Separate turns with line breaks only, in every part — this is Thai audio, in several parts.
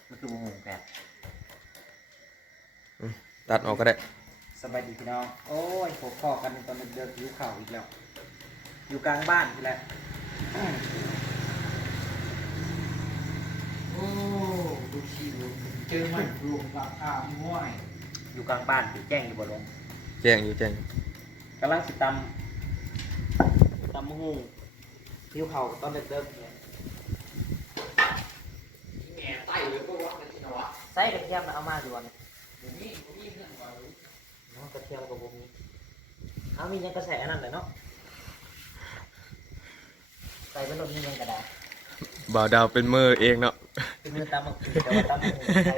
มันคือวงแปด
ตัดออกก็ได้
สบายดีพี่น้องโอ้ยผมขอกันตอนเดินอยู่เข่าอีกแล้วอยู่กลางบ้านอีกแล้ว
โอ้ดูขี้ดูเจอมันรวมกับข้าวม้วย
อยู่กลางบ้านอยู่แจ้งอยู่บนลง
แจ้งอยู่แจ้ง
กำลังสิตำมะฮุ่งผิวเข่าตอนเดินเนี่ย
แง่ไตเลยก็ว่ากันที่นวะ
ใส่กระเทียมนะเอามาอยู่วัน
นี่เพื่อนว่า
น้องกระเทียมกับผมนี้เอามียังกระแสนั่นเลยเนาะใส่เป็นรถนี่ยังกระดาษ
บ่าวดาวเป็นมือเองเนาะ
เป็นมือตำมะกรูดแต่ว่าตำมะกรูดใส่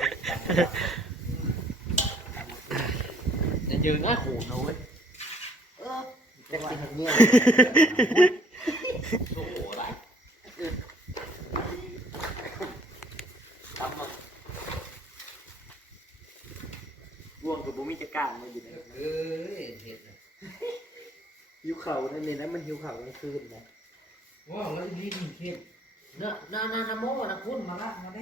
จะยืนง่ายขู่นะเว้ย
เล็กๆเงี้ย
โอ้โหไร
ตำมันร่วงกับบุ้มิจะก้างมาอยู่ใน
เอ้ยเห็ดนะ
หิวเข่านั่นเลยนะมันหิวเข่ากลางคืนนะ
ว้าวแล้วนี่มีเข้มเนาะนาโมนะคุณมาละมาได้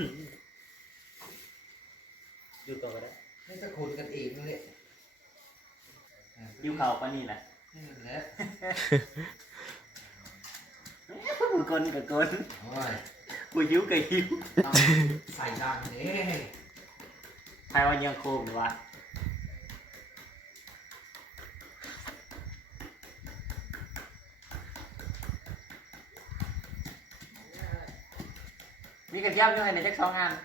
อยู่ต่อก็ได้
ให้สักคนกันเองนั่นแหละ
หิวเข่าปะนี่แหละ
นั่นแหละ
มึงกลกับกล
โอ้ย
กูหิวกับหิว
ใส่ดังเนี่ย
ใครว่ายังโคมหรือวะมีกระเทียมด้วยในแจ็ค2 อัน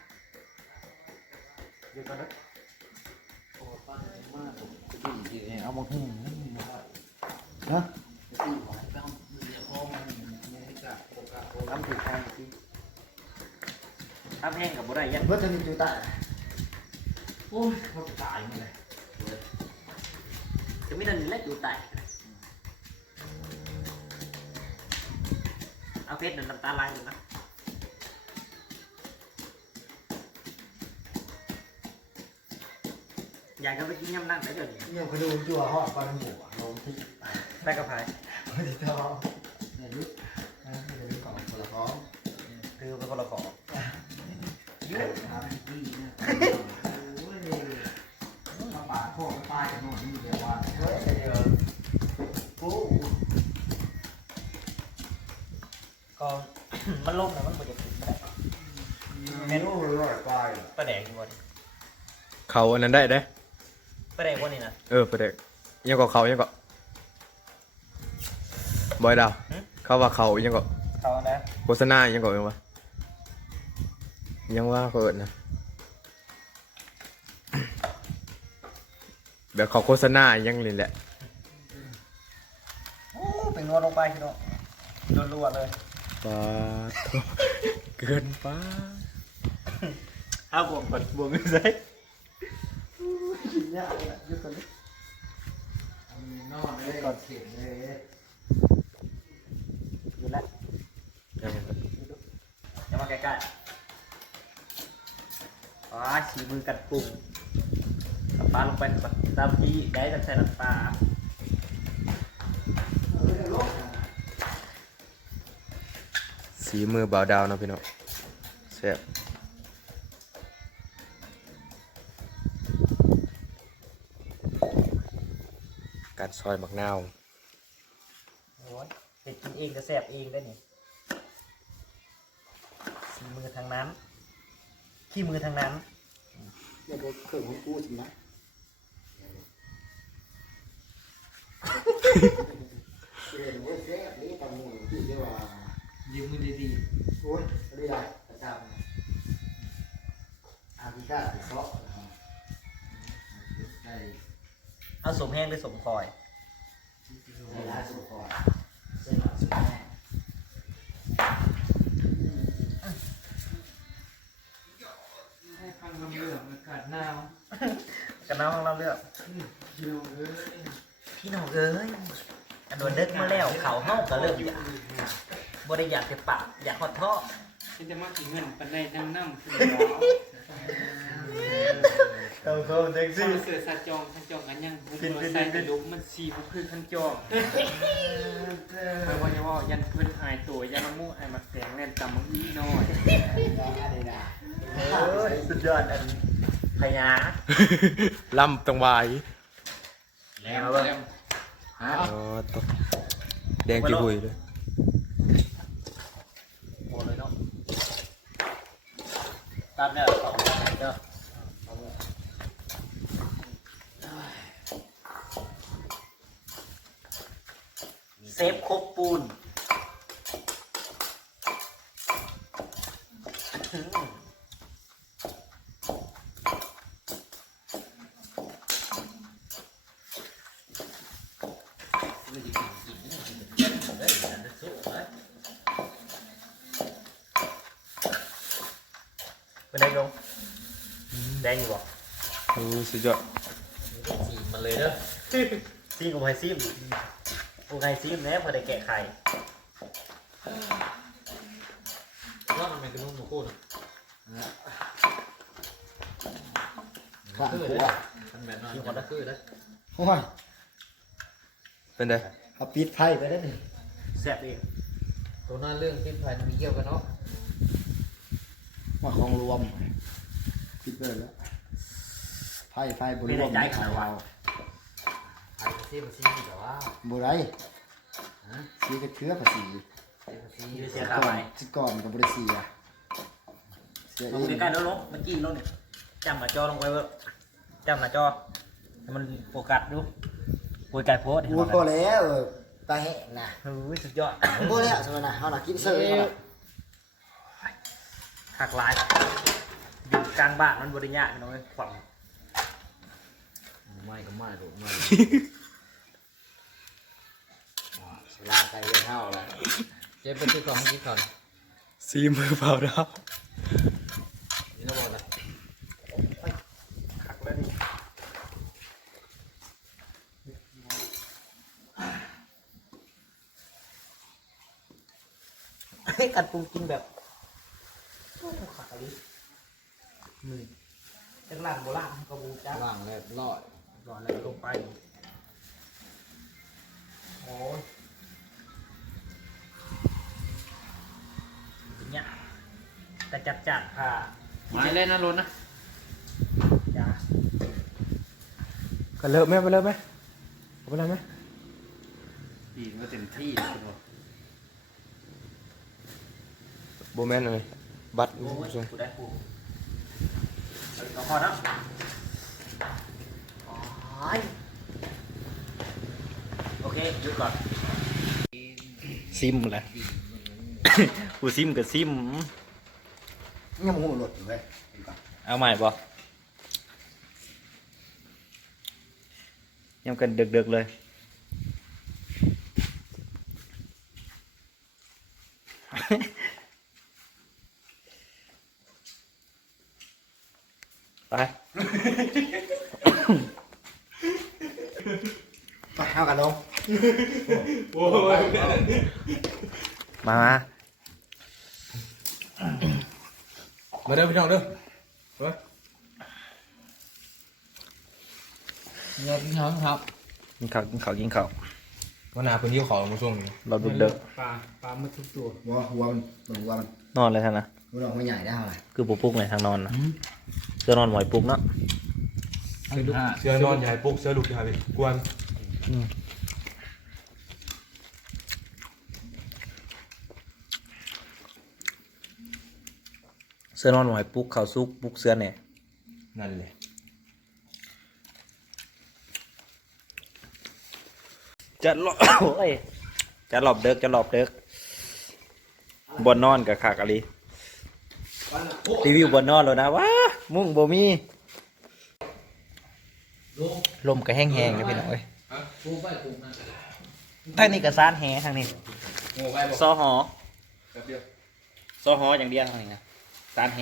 อยู่ก่อนนะ
โอ้ปั้นมากผมจริงๆเอามาหุ้ม
ฮะ
ตีหวานต้องเดี๋ยวพอมันไม่ให้จับโอกาส
ทำถูกทางสิทำแห้งกับบุไรยัน
เพื่อจะมีจุดตายโอ้ยเขาตายมาเลย
จะไม่เดินเล็กอยู่ไต่เอาเพชรเดินน้ำตาลายอยู่นะอยากจะไปกินยำนั่งได้เดี๋ยวนี้
ยังไปดูจั่วหอดปลาหมูลงที่
ได้กระเพรา
ไม่ได้ท้องเนี่ยยุบนะไม่ได้ของคนละท้อง
คือเป็นคนละของ
ยุบทำดีนะโอ้ยมาปาดโค้งตายกันหมดนี่เดี๋ยวว่า
เฮ้ยเดี๋ยวกูก็มันล่มนะมันควรจะถึงไม่ได้
เมนูร่อยไป
ปลาแดงอยู่บ่ดิ
เขาอันนั้นได้เด้
ปลาแดงวันนี้นะ
ประเด็กยังก็เขายังก็บอยดาวเขาว่าเขายังก็
เขานะ
โฆษณายังก็ยังวะยังว่าเขาเอิดนะแบบเขาโฆษณายังเลยแหละ
โอ้เป็นนวดลงไปพี่น้องรัวๆเลย
ปาเกินป้า
เอาบวงก่อนบวงใส่
กินยากเลยยุบกันเลยนอนเลยก่อนเสียงเลย
อยู่แล้วอย่ามาใกล้ๆอ๋อฉีมือกัดปุ่มกับปลาลงไปตามที่ได้ตั้งแต่น้ำปลา
สีมือบ่าวดาวนะพี่น้องแซ่บการซอยมักนาว
โอ้ยเด็กกินเองก็แซ่บเองได้นี่สีมือทางนั้นขี้มือทางนั้น
อย่าไปเขินของกูสินะเรียนว่าแซ่บนี่ตำมูที่เรียกว่ายืมมือดีๆโอ้ยไม่ได้ประจำอาพิก้าติดซอกได้
เอาสมแห้งหรือสมคอย
ได้ร้านสุขอยเส้นหลังสุดแม่ให้ฟังคำเรื่องอากาศหนาว
กันน้องของเราเลือกพี่น้องเอ้ยอันโดนเด็กมาแล้วเขาห้องก็เริ่มอยากบริยากจะปากอยากขอดท่อ
ฉันจะมากินเงินปันได้น้ำคือ
เขาเด็กสิ
เสือซาจองกันยังมันใส่กระดูกมันสีมันคือขันจองเพราะว่าจะว่ายันเพื่อนหายตัวยันมะม่วงหายมาแสงแน่นตำมังอีน้อย
สุดยอดอันพญา
ล่ำตังวาย
แล้วเบิ่ง
อ๋อตกแดงจีหุยเลย
โอ้เลยเนาะตามเนี่ยสองเด้อเซฟครบปูนเป็นไงลงแดงอยู่บ่
โอ้สุดยอด
ซีมมาเลยเด้อซีมกับไฮซีมกูไฮซีมแน่พอได้แกะไข่
ว่ามันเป็นกระนุ่มหนูคู่นะ
ข้าง
คือ
หั
เล
วย
มันแบบนั้นมันคือเลย
โอ้ย
เป็นไง
เอาปิดไพ่ไปได้นี่
แซ่บเอง
ตัวหน้าเรื่องที่ภายมีเกี่ยวกันเนาะ
ว่าของรวมปิดไปแล้วไพ่บรวมไม่ขายเอา
ไอ้ที่มันซีแต่ว่า
บุไรสีกระเทือภาษี
ซี
เสียค่าไหม
สิก่อนกับบริษีอะเสีย
ล
เอง ง
ใกล้ๆแล้วลงเมื่อกี้ลงเนี่ยจำหน้าจอลงไปเว้ยจำหน้าจอให้มันโฟกัสดูโวยไก่โพส
พูดพอแล้วตาแห้งนะ
โอ้ยสุดยอด
พอแล้วสมัยน่ะเขาน่ะกินเซอร์เขาน่ะ
หักหลายอยู่กลางบ้านมันบริญญาน้อยขวัญ
ไม่ก็ไม่ถูกไม่
สลาใส่เรื่องเท่าแล้ว
เจ๊เป็นที่ของที่ก่อน
ซีมือเปล่าดาว
นี่นะบอกเลย
หักแล้วดิกัดปูกินแบบโอ้โหขาดอะไรมือจังหลังโบราณกระบูจ้า
ว่างแล้วลอย
ก่อนแล้วลงไปโอ้ยเนี่ยแต่จัดจัดค่ะ
ไม่เล่นนะรุนนะ
จ้า
กันเลิกไหมไปเลิกไหมเอาไปเลิกไหม
ปีนก็เต็มที่คุณบอก
โบแมนเลยบัตร
โอ้ย
ส่ง
กูได้กูเอาพอแล้วโอเคหยุดก่อนซิมเลย กูซิมกับซิม
ยังมูหลุดอยู่เว้ย
เอาใหม่ป่ะยังกันเดือกๆเลยไป
ไปเอากันลง
มา
มาเด้อพี่น้องเด้อ
เงินน้องครับ
กินข้าวกินข้าวกินข้าว
วันหนาเพิ่นยิ้วของมาช่วงนี้
เราดุเด้อ
ปลาไม่ทุกตัว
หัวมัน
นอนเลยท่านนะ
หัวเราไม่ใหญ่ได้เท่าไหร่
คือปุ๊กเลยทางนอนนะเสื้อนอนหมอยปุ๊กเนาะ
เสื้อนอนใหญ่ปุ๊กเสื้อลูกใหญ่ไปกวน
เสื้อนอนหมอยปุ๊กข้าวซุกปุ๊กเสื้อเนี่ย
นั่นเลย
จะหลบ โอ้ยจะหลบเด็กจะหลบเด็กบนนอนกับขากะลีรีวิวบนนอนแล้วนะว้ามุ่งบ่มีลมก็แห้งๆเลยพี่น้องเอ้ย
กูไปกูนะ
ทางนี้ก็ซานแหทางนี้
โง่ไปบอก
ซอหอ
แป๊บเดียว
ซอหออย่างเดียวทางนี้นะซานแห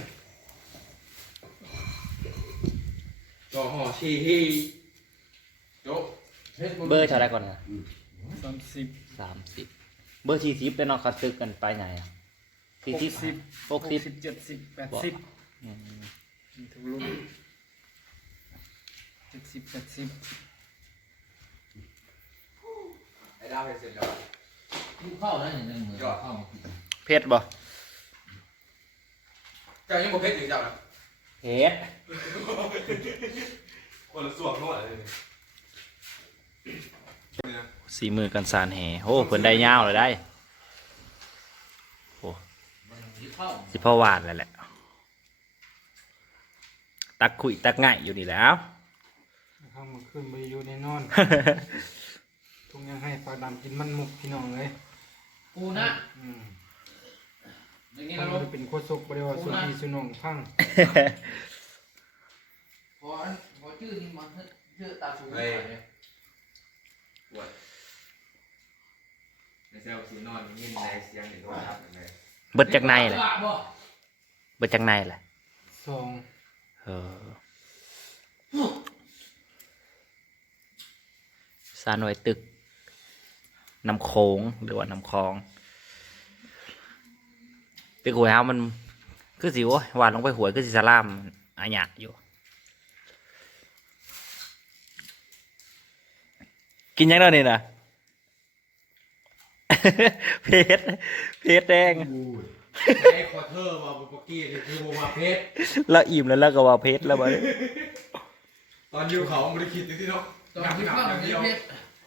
จ่อห่อชีฮีโจ๊ะ
เบอร์เท่าไรก่อนนะ
30
30เบอร์40ได้นอนคัดซึกกันไปไหนอะ40 60
70 80
อืม
มีทุกรุ่น70 80
ไอ้ดาวเสร็จแล้ว
กูเข้าแล้วอย่างนึงเหมือนเข้ามา
เพชรบ่
เจ้ายังบ่เพชรอยู่เจ้านะ
เฮ็ด
คนละส่วนนู่นเลย
สีมือกันสานแหโอ้เพิ่นได้ยาวเลยได้โอ้
มันที่เข้า
สิพ่อวาดแล้วแหละตักคุยตักง่ายอยู่นี่แหล้ว
เข้ามาขึ้นไปอยู่ในนอน ทุกอย่างให้ปลาดำกินมันมุกพี่น้องเลย
กูนะ
อืม
อย่างนี้
มั
นะ
น
ลูก
จะเป็นโคตรซกบริวารสุนีสุนองพัง
พอชื่อนี่มันชื่อตาสูงเนี่ย
ปวดในเซลล์สีนอนยินในเสียงหนึ่งว่าครับเลย
เบิดจากในแหละเบิดจากในแหละ
สอง
เออสานไว้ตึกน้ำโขงหรือว่าน้ำคลอง ตึกหวยเฮามันคือสิโอ้ยวาดลงไปหวยคือสิสลามอาญะอยู่ กินยังแล้วนี่นะ เพชรแดง
ไอ้ควอเตอร์มาบุกกี้นี่คือโมมาเพชร
แล้วอิ่มแล้วก็ว่าเพชรแล้วบ่
ตอนอยู่เขาไม่ได้คิดที่เนาะ
ตอนที่เข้าเนี่ยเพชร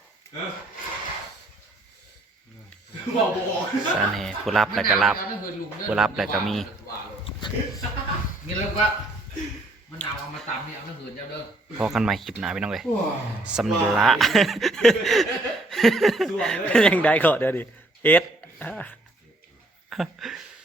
บอก
สานแหผู้รับแล้วก็รับ ผู้รับแล้วก็มี
นี่แล้วก็มันเอามาตำนี่เอาเนื้อเหือนเจ้าเด้อ
พอกันใหม่คลิปหน้าพี่น้องเอ้ยสำเร็จละ ยังได้ก็เดี๋ยวดิเฮ็ด